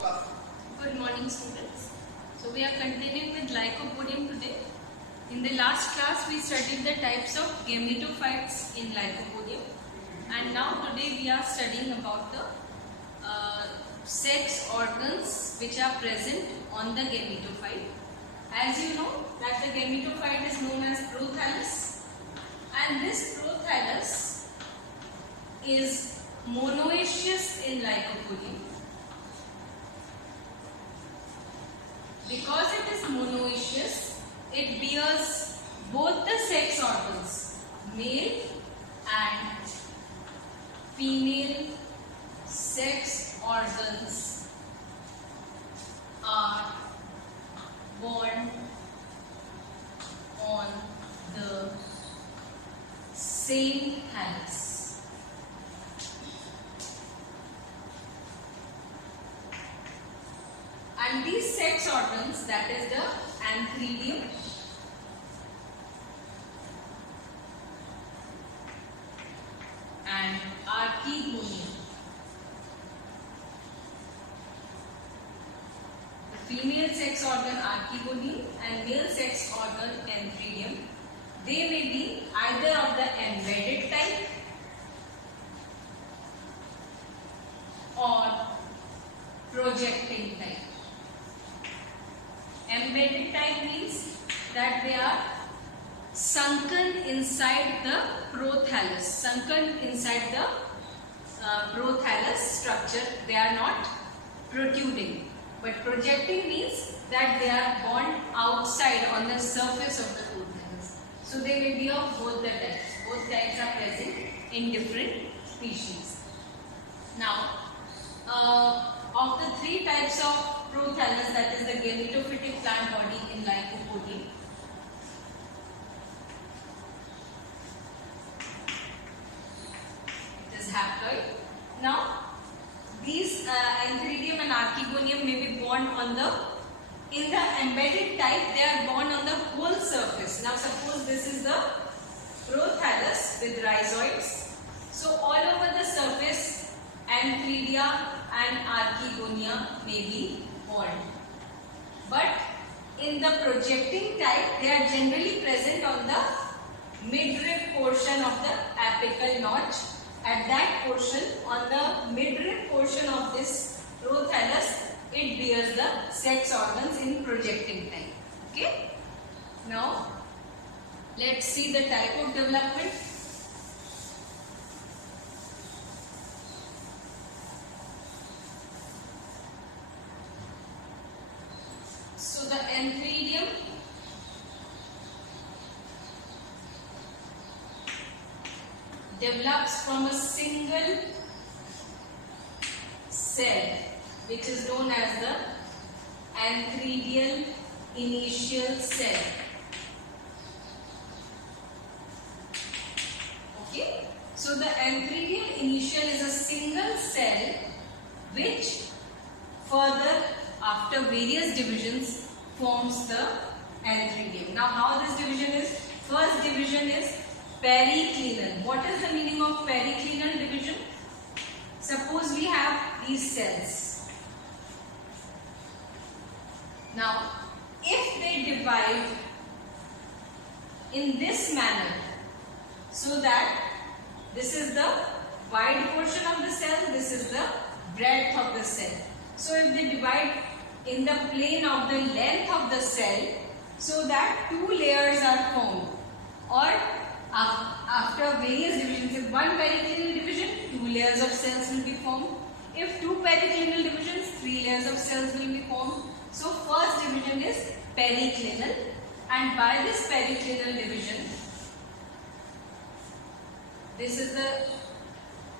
Good morning, students. So we are continuing with Lycopodium today. In the last class we studied the types of gametophytes in Lycopodium, and now today we are studying about the sex organs which are present on the gametophyte. As you know that the gametophyte is known as prothallus, and this prothallus is monoecious in Lycopodium. Because it is monoecious, it bears both the sex organs, male and female sex organs are born on the same thallus. And these sex organs, that is the antheridium and archegonium. The female sex organ archegonium and male sex organ antheridium, they may be either of the embedded type or projecting type. Embedded type means that they are sunken inside the prothallus, prothallus structure. They are not protruding. But projecting means that they are born outside on the surface of the prothallus. So they may be of both the types. Both types are present in different species. Now, of the three types of prothallus, that is the gametophytic plant body in Lycopodium, it is haploid. Now, these antheridium and archegonium may be born in the embedded type, they are born on the whole surface. Now, suppose this is the prothallus with rhizoids. So, all over the surface, antheridia and archegonia may be born. But in the projecting type, they are generally present on the midrib portion of the apical notch. At that portion, on the midrib portion of this prothallus, it bears the sex organs in projecting type. Okay? Now, let's see the type of development. So the antheridium develops from a single cell, which is known as the antheridial initial cell. Okay, so the antheridial initial is a single cell which further, after various divisions, forms the antheridium. Now, how this division is? First division is periclinal. What is the meaning of periclinal division? Suppose we have these cells. Now, if they divide in this manner, so that this is the wide portion of the cell, this is the breadth of the cell. So, if they divide in the plane of the length of the cell, so that two layers are formed, or after various divisions, if one periclinal division, two layers of cells will be formed. If two periclinal divisions, three layers of cells will be formed. So, first division is periclinal, and by this periclinal division, this is the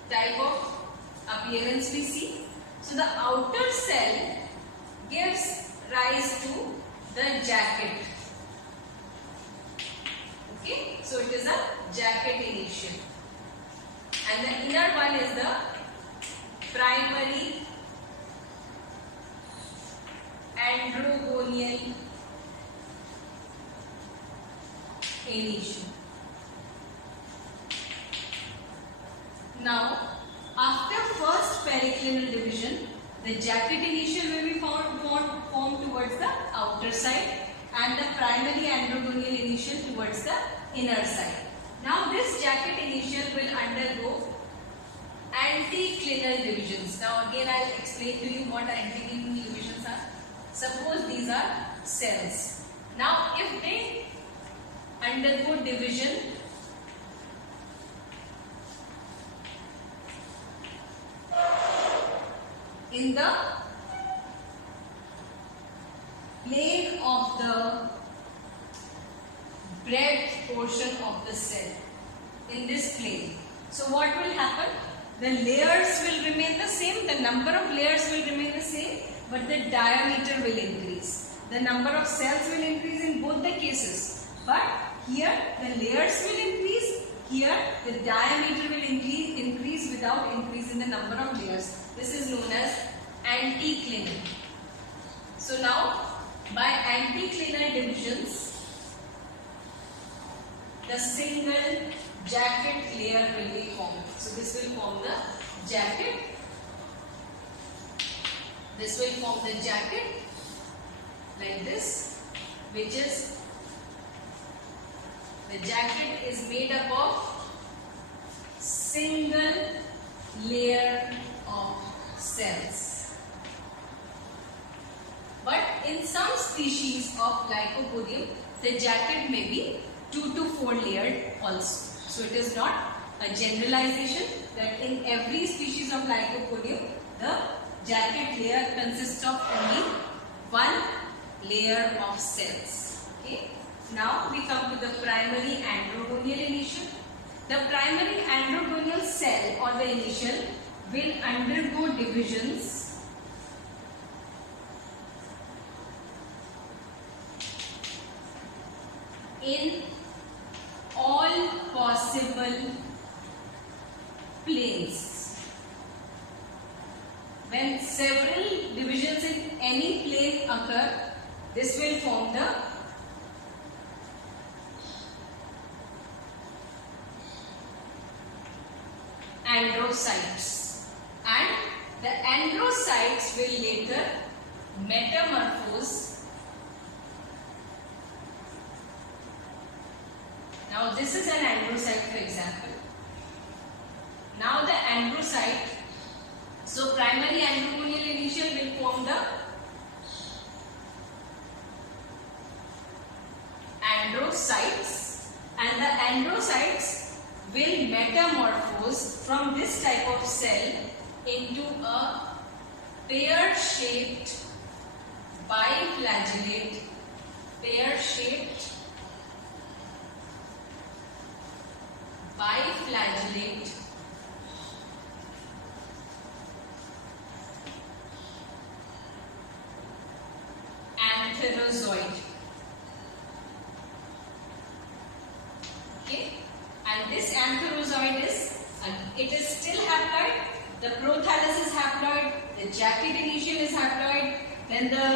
type of appearance we see. So, the outer cell gives rise to the jacket. Okay, so it is a jacket initial. And the inner one is the primary androgonial initial. Now, after first periclinal division, The jacket initial will be formed towards the outer side and the primary androgonial initial towards the inner side. Now this jacket initial will undergo anticlinal divisions. Now again I will explain to you what anticlinal divisions are. Suppose these are cells. Now if they undergo division in the plane of the breadth portion of the cell, in this plane. So what will happen? The layers will remain the same, the number of layers will remain the same, but the diameter will increase. The number of cells will increase in both the cases, but here the layers will increase, here the diameter will increase without increase in the number of layers. This is known as anticlinal. So now by anticlinal divisions, the single jacket layer will be formed. So this will form the jacket. This will form the jacket like this, which is the jacket is made up of single layer of cells. But in some species of Lycopodium, the jacket may be 2 to 4 layered also. So it is not a generalization that in every species of Lycopodium, the jacket layer consists of only one layer of cells. Okay. Now we come to the primary androgonial initial. The primary androgonial cell or the initial will undergo divisions in all possible planes. When several divisions in any plane occur, this will form the androcytes, and the androcytes will later metamorphose. Now this is an androcyte, for example. Now the androcyte, so primary androgonial initial will form the androcytes, and the androcytes will metamorphose from this type of cell into a pear-shaped biflagellate, antherozoid. Okay, and this antherozoid is still haploid. The prothallus is haploid, the jacket initial is haploid, then the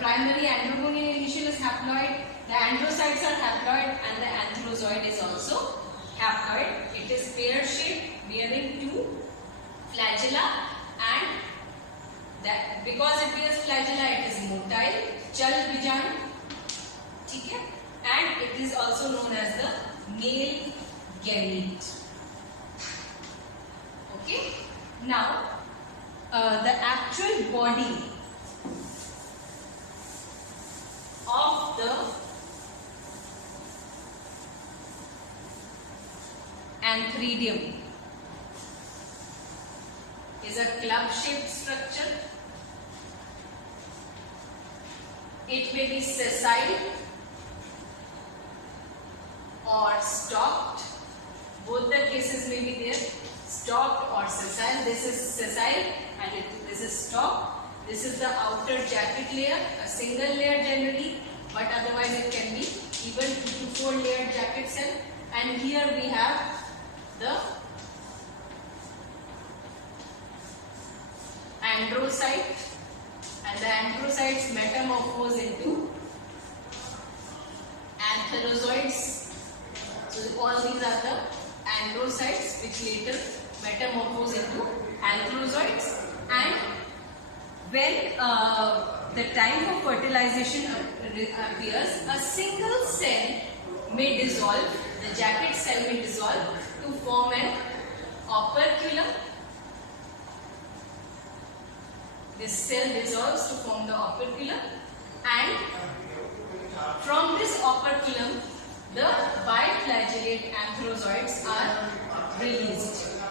primary androgonial initial is haploid, the androcytes are haploid, and the antherozoid is also haploid. It is pear-shaped, bearing 2 flagella, and that because it bears flagella, it is motile, chal bijanu, ठीक है, and it is also known as the male gamete. Okay, now the actual body of the antheridium is a club-shaped structure. It may be sessile or stalked. Both the cases may be there, stalked or sessile. This is sessile and this is stalked. This is the outer jacket layer, a single layer generally, but otherwise it can be even 2 to 4 layered jacket cell. And here we have the androcyte, and the androcytes metamorphose into antherozoids. So all these are the androcytes which later metamorphose into antherozoids, and when the time for fertilization appears, a single cell may dissolve, the jacket cell may dissolve to form an operculum. This cell dissolves to form the operculum, and from this operculum the biflagellate antherozoids are released.